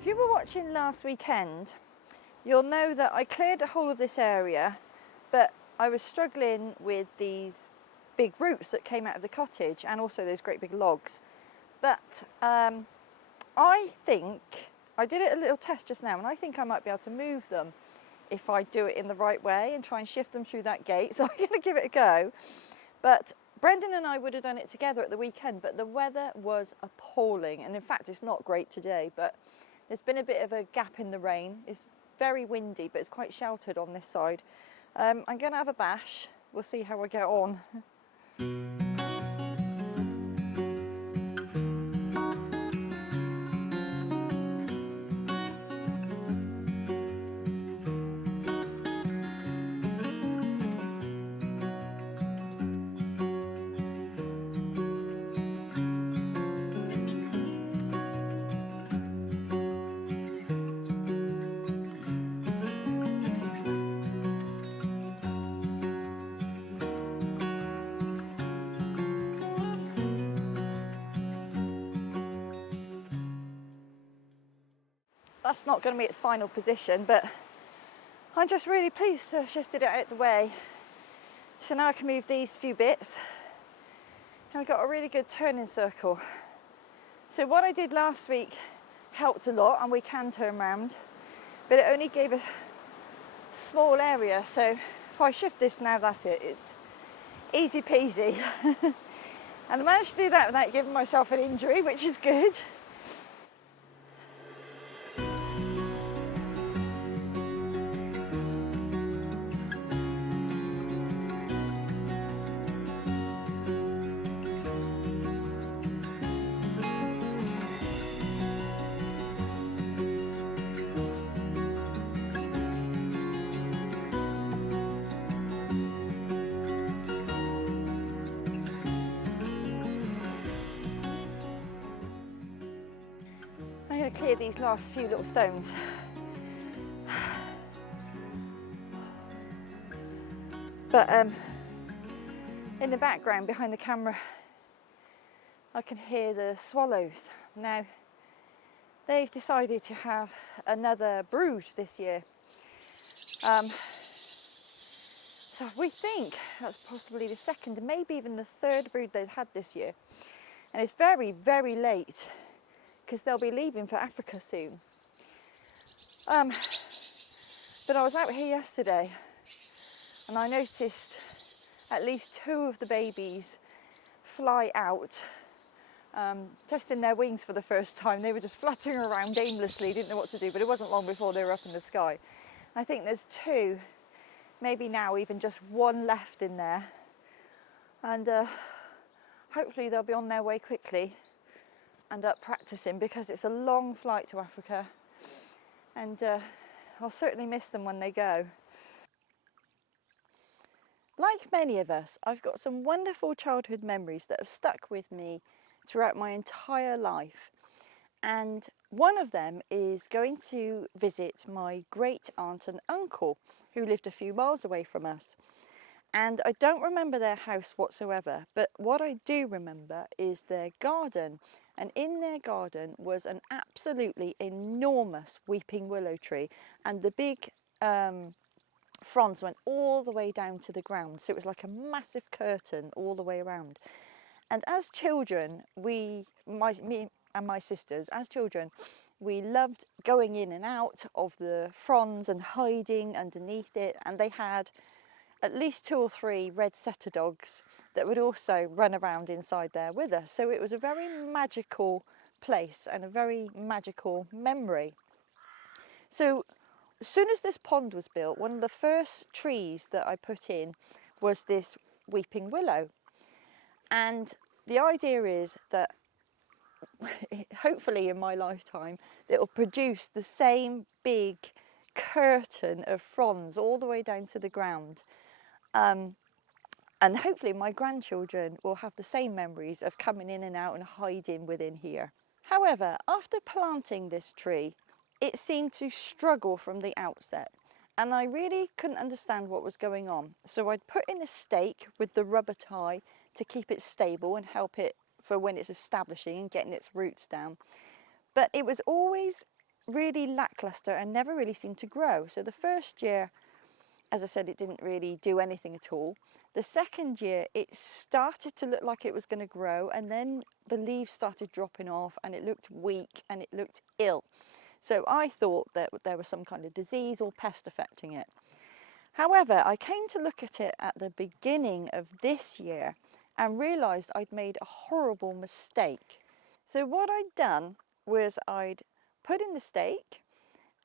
If you were watching last weekend, you'll know that I cleared the whole of this area, but I was struggling with these big roots that came out of the cottage and also those great big logs. But I think, I did a little test just now, and I think I might be able to move them if I do it in the right way and try and shift them through that gate. So I'm going to give it a go. But Brendan and I would have done it together at the weekend, but the weather was appalling. And in fact, it's not great today, but there's been a bit of a gap in the rain. It's very windy, but it's quite sheltered on this side. I'm going to have a bash. We'll see how I get on. That's not going to be its final position, but I'm just really pleased to have shifted it out the way. So now I can move these few bits, and we've got a really good turning circle. So what I did last week helped a lot, and we can turn round, but it only gave a small area. So if I shift this now, that's it. It's easy peasy. And I managed to do that without giving myself an injury, which is good. I'm going to clear these last few little stones. But in the background behind the camera, I can hear the swallows. Now, they've decided to have another brood this year. So we think that's possibly the second, maybe even the third brood they've had this year. And it's very, very late, because they'll be leaving for Africa soon. But I was out here yesterday and I noticed at least 2 of the babies fly out, testing their wings for the first time. They were just fluttering around aimlessly, didn't know what to do, but it wasn't long before they were up in the sky. I think there's 2, maybe now even just 1 left in there. And hopefully they'll be on their way quickly and up practicing, because it's a long flight to Africa, and I'll certainly miss them when they go. Like many of us, I've got some wonderful childhood memories that have stuck with me throughout my entire life. And one of them is going to visit my great aunt and uncle who lived a few miles away from us. And I don't remember their house whatsoever, but what I do remember is their garden. And in their garden was an absolutely enormous weeping willow tree, and the big fronds went all the way down to the ground, so it was like a massive curtain all the way around. And as children, me and my sisters, as children, we loved going in and out of the fronds and hiding underneath it, and they had at least 2 or 3 red setter dogs that would also run around inside there with us. So it was a very magical place and a very magical memory. So as soon as this pond was built, one of the first trees that I put in was this weeping willow. And the idea is that hopefully in my lifetime it will produce the same big curtain of fronds all the way down to the ground. And hopefully my grandchildren will have the same memories of coming in and out and hiding within here. However, after planting this tree, it seemed to struggle from the outset, and I really couldn't understand what was going on. So I'd put in a stake with the rubber tie to keep it stable and help it for when it's establishing and getting its roots down. But it was always really lackluster and never really seemed to grow. So the first year, as I said, it didn't really do anything at all. The second year, it started to look like it was going to grow, and then the leaves started dropping off and it looked weak and it looked ill. So I thought that there was some kind of disease or pest affecting it. However, I came to look at it at the beginning of this year and realised I'd made a horrible mistake. So what I'd done was I'd put in the stake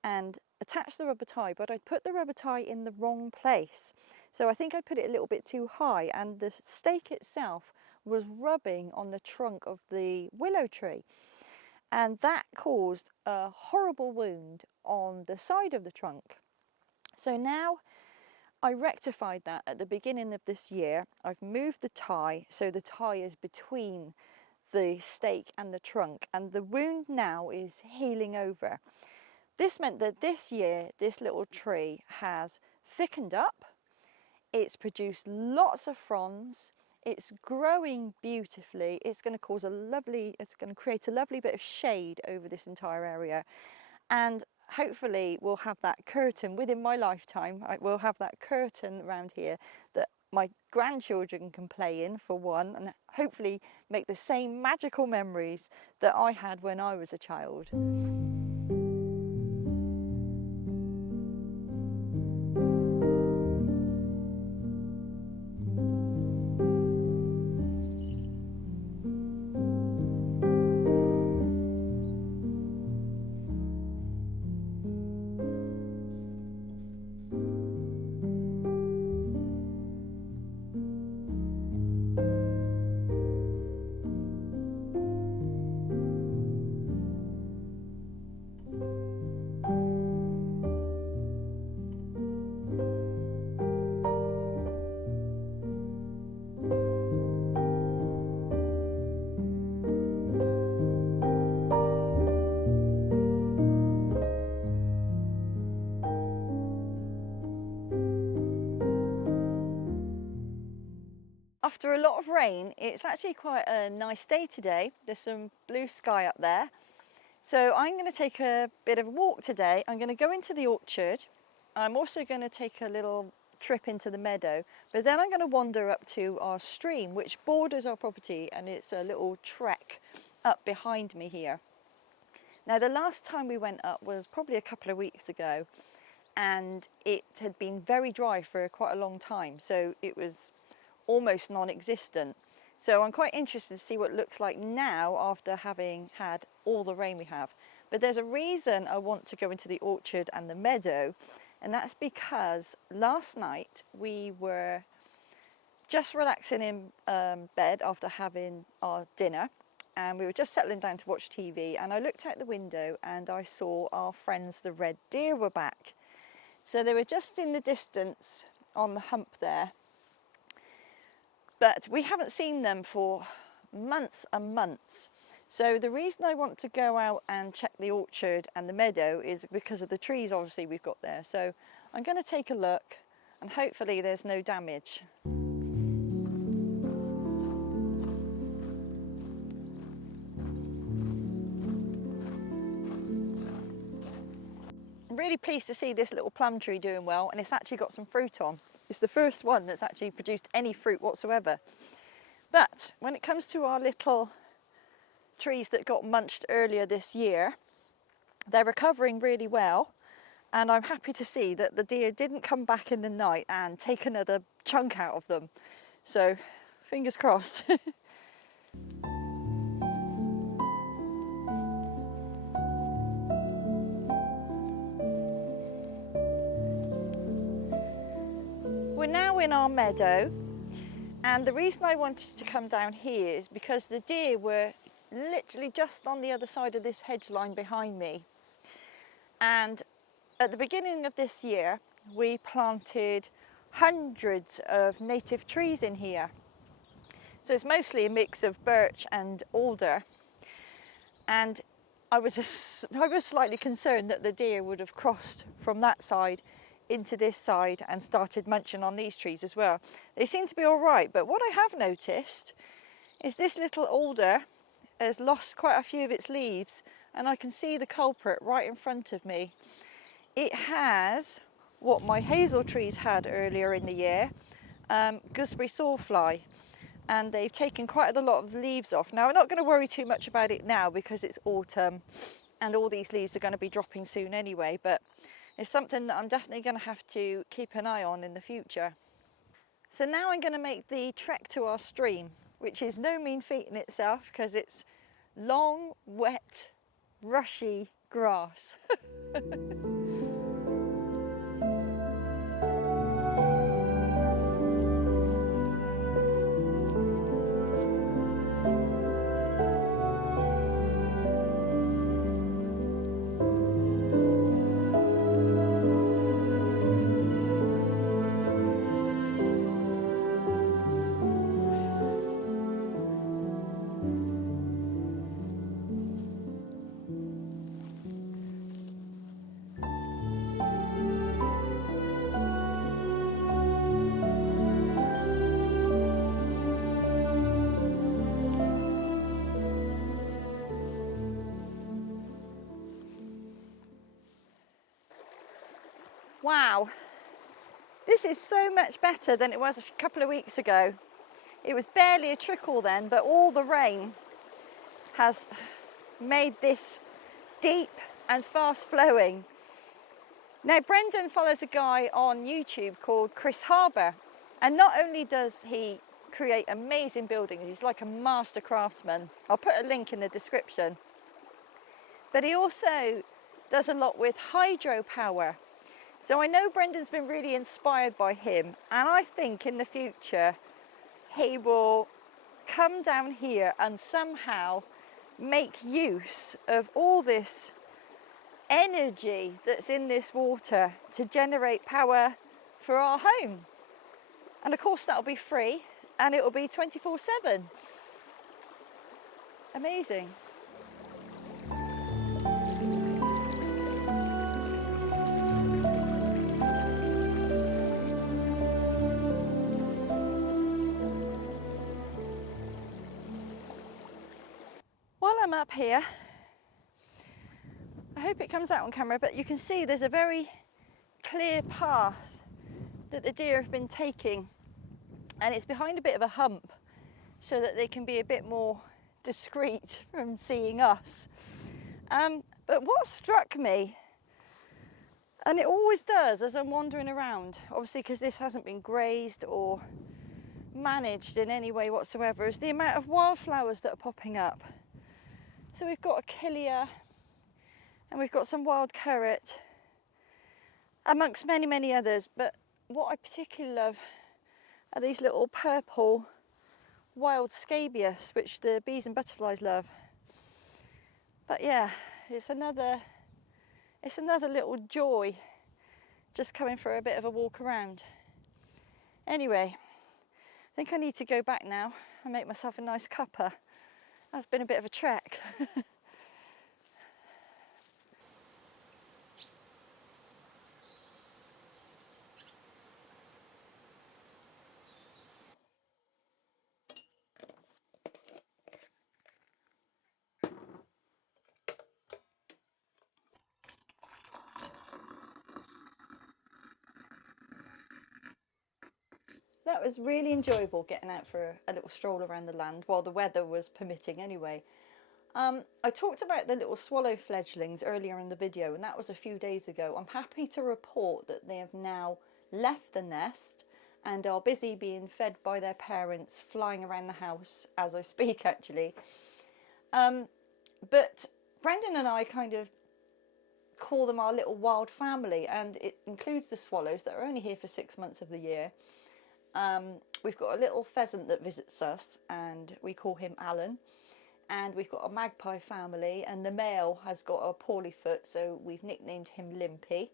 and attached the rubber tie, but I'd put the rubber tie in the wrong place. So I think I put it a little bit too high, and the stake itself was rubbing on the trunk of the willow tree. And that caused a horrible wound on the side of the trunk. So now I rectified that at the beginning of this year. I've moved the tie, so the tie is between the stake and the trunk, and the wound now is healing over. This meant that this year, this little tree has thickened up, it's produced lots of fronds, it's growing beautifully, it's going to create a lovely bit of shade over this entire area, and hopefully we'll have that curtain within my lifetime. We'll have that curtain around here that my grandchildren can play in, for one, and hopefully make the same magical memories that I had when I was a child. After a lot of rain, it's actually quite a nice day today. There's some blue sky up there. So I'm going to take a bit of a walk today. I'm going to go into the orchard. I'm also going to take a little trip into the meadow, but then I'm going to wander up to our stream, which borders our property, and it's a little trek up behind me here. Now, the last time we went up was probably a couple of weeks ago, and it had been very dry for quite a long time, so it was almost non-existent. So I'm quite interested to see what it looks like now after having had all the rain we have. But there's a reason I want to go into the orchard and the meadow, and that's because last night we were just relaxing in bed after having our dinner, and we were just settling down to watch TV, and I looked out the window and I saw our friends the red deer were back. So they were just in the distance on the hump there, but we haven't seen them for months and months. So the reason I want to go out and check the orchard and the meadow is because of the trees obviously we've got there. So I'm going to take a look and hopefully there's no damage. I'm really pleased to see this little plum tree doing well, and it's actually got some fruit on. It's the first one that's actually produced any fruit whatsoever. But when it comes to our little trees that got munched earlier this year, they're recovering really well, and I'm happy to see that the deer didn't come back in the night and take another chunk out of them. So fingers crossed. We're now in our meadow, and the reason I wanted to come down here is because the deer were literally just on the other side of this hedge line behind me. And at the beginning of this year we planted hundreds of native trees in here, so it's mostly a mix of birch and alder, and I was slightly concerned that the deer would have crossed from that side into this side and started munching on these trees as well. They seem to be all right, but what I have noticed is this little alder has lost quite a few of its leaves, and I can see the culprit right in front of me. It has what my hazel trees had earlier in the year, gooseberry sawfly, and they've taken quite a lot of the leaves off. Now I'm not going to worry too much about it now because it's autumn and all these leaves are going to be dropping soon anyway, but it's something that I'm definitely going to have to keep an eye on in the future. So now I'm going to make the trek to our stream, which is no mean feat in itself because it's long, wet, rushy grass. Wow, this is so much better than it was a couple of weeks ago. It was barely a trickle then, but all the rain has made this deep and fast flowing. Now Brendan follows a guy on YouTube called Kris, and not only does he create amazing buildings, he's like a master craftsman. I'll put a link in the description. But he also does a lot with hydropower. So I know Brendan's been really inspired by him, and I think in the future he will come down here and somehow make use of all this energy that's in this water to generate power for our home. And of course that'll be free and it will be 24/7. Amazing. While I'm up here, I hope it comes out on camera, but you can see there's a very clear path that the deer have been taking, and it's behind a bit of a hump so that they can be a bit more discreet from seeing us. But what struck me, and it always does as I'm wandering around, obviously because this hasn't been grazed or managed in any way whatsoever, is the amount of wildflowers that are popping up. So we've got achillea and we've got some wild carrot amongst many others, but what I particularly love are these little purple wild scabious, which the bees and butterflies love. But yeah, it's another little joy just coming for a bit of a walk around. Anyway, I think I need to go back now and make myself a nice cuppa. That's been a bit of a trek. That was really enjoyable, getting out for a little stroll around the land while the weather was permitting anyway. I talked about the little swallow fledglings earlier in the video, and that was a few days ago. I'm happy to report that they have now left the nest and are busy being fed by their parents, flying around the house as I speak actually. But Brendan and I kind of call them our little wild family, and it includes the swallows that are only here for 6 months of the year. We've got a little pheasant that visits us, and we call him Alan. And we've got a magpie family, and the male has got a poorly foot, so we've nicknamed him Limpy.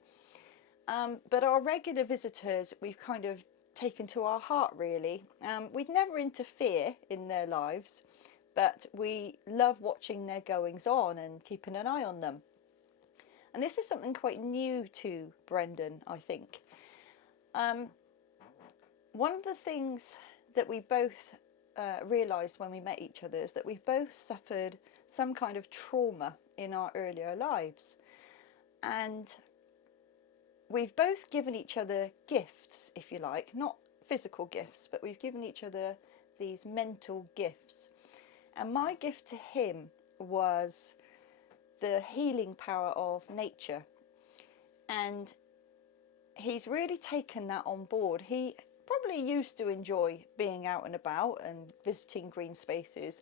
But our regular visitors, we've kind of taken to our heart, really. We'd never interfere in their lives, but we love watching their goings on and keeping an eye on them. And this is something quite new to Brendan, I think. One of the things that we both realised when we met each other is that we've both suffered some kind of trauma in our earlier lives, and we've both given each other gifts, if you like, not physical gifts, but we've given each other these mental gifts. And my gift to him was the healing power of nature, and he's really taken that on board. He probably used to enjoy being out and about and visiting green spaces,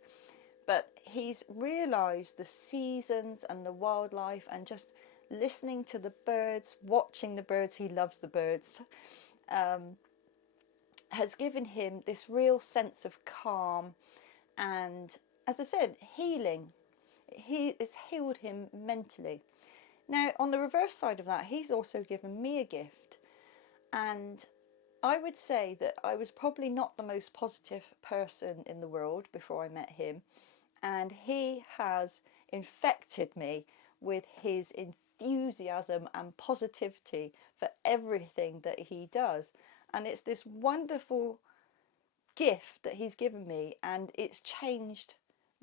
but he's realised the seasons and the wildlife and just listening to the birds, watching the birds, he loves the birds, has given him this real sense of calm and, as I said, healing. It's healed him mentally. Now, on the reverse side of that, he's also given me a gift, and I would say that I was probably not the most positive person in the world before I met him, and he has infected me with his enthusiasm and positivity for everything that he does. And it's this wonderful gift that he's given me, and it's changed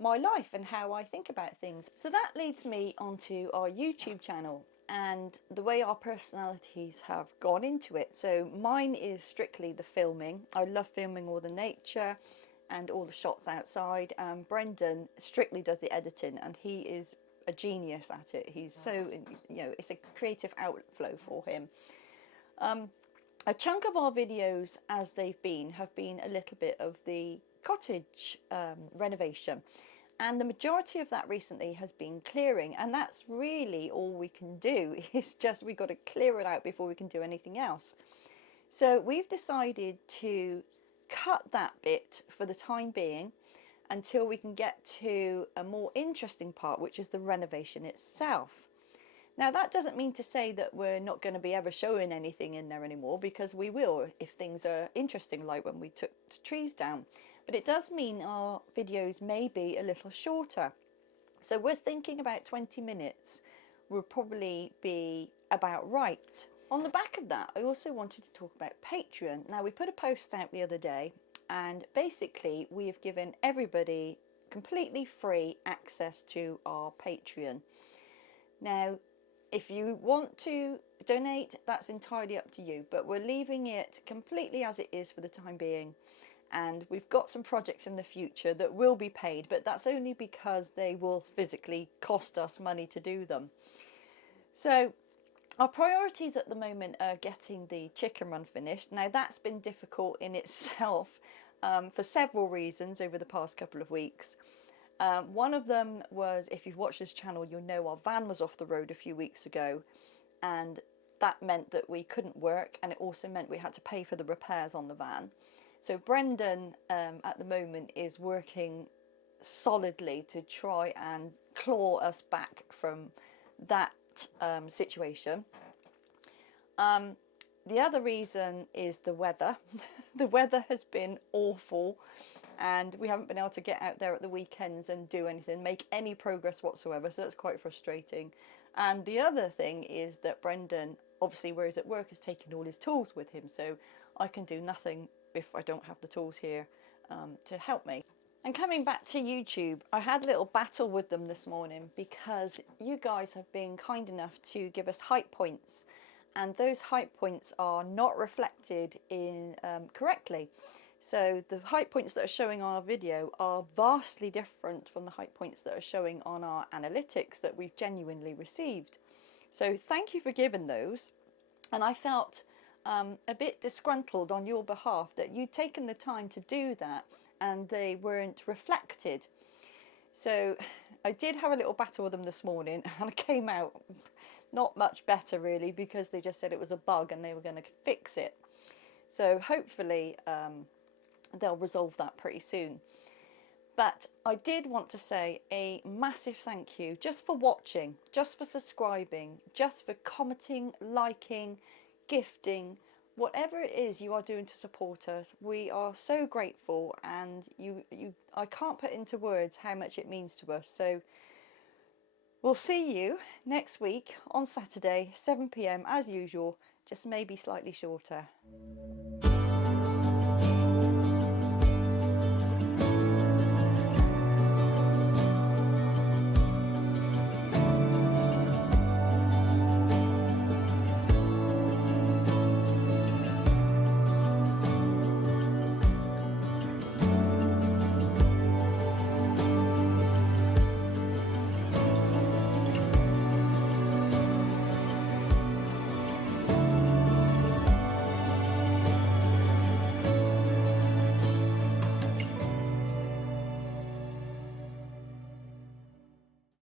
my life and how I think about things. So that leads me onto our YouTube channel and the way our personalities have gone into it. So mine is strictly the filming. I love filming all the nature and all the shots outside. Brendan strictly does the editing, and he is a genius at it. He's so, it's a creative outflow for him. A chunk of our videos as they've been have been a little bit of the cottage renovation. And the majority of that recently has been clearing, and that's really all we can do. It's just we've got to clear it out before we can do anything else. So we've decided to cut that bit for the time being until we can get to a more interesting part, which is the renovation itself. Now, that doesn't mean to say that we're not going to be ever showing anything in there anymore, because we will if things are interesting, like when we took the trees down. But it does mean our videos may be a little shorter. So we're thinking about 20 minutes will probably be about right. On the back of that, I also wanted to talk about Patreon. Now, we put a post out the other day, and basically we have given everybody completely free access to our Patreon. Now, if you want to donate, that's entirely up to you, but we're leaving it completely as it is for the time being. And we've got some projects in the future that will be paid, but that's only because they will physically cost us money to do them. So our priorities at the moment are getting the chicken run finished. Now, that's been difficult in itself for several reasons over the past couple of weeks. One of them was, if you've watched this channel, you'll know our van was off the road a few weeks ago, and that meant that we couldn't work, and it also meant we had to pay for the repairs on the van. So Brendan at the moment is working solidly to try and claw us back from that situation. The other reason is the weather. The weather has been awful and we haven't been able to get out there at the weekends and do anything, make any progress whatsoever, so that's quite frustrating. And the other thing is that Brendan, obviously where he's at work, has taken all his tools with him, so I can do nothing if I don't have the tools here to help me. And coming back to YouTube, I had a little battle with them this morning because you guys have been kind enough to give us height points, and those height points are not reflected in correctly. So the height points that are showing on our video are vastly different from the height points that are showing on our analytics that we've genuinely received. So thank you for giving those. And I felt a bit disgruntled on your behalf that you'd taken the time to do that and they weren't reflected. So I did have a little battle with them this morning and I came out not much better really, because they just said it was a bug and they were going to fix it. So hopefully they'll resolve that pretty soon. But I did want to say a massive thank you just for watching, just for subscribing, just for commenting, liking, gifting, whatever it is you are doing to support us. We are so grateful, and I can't put into words how much it means to us. So we'll see you next week on Saturday, 7 p.m. as usual, just maybe slightly shorter.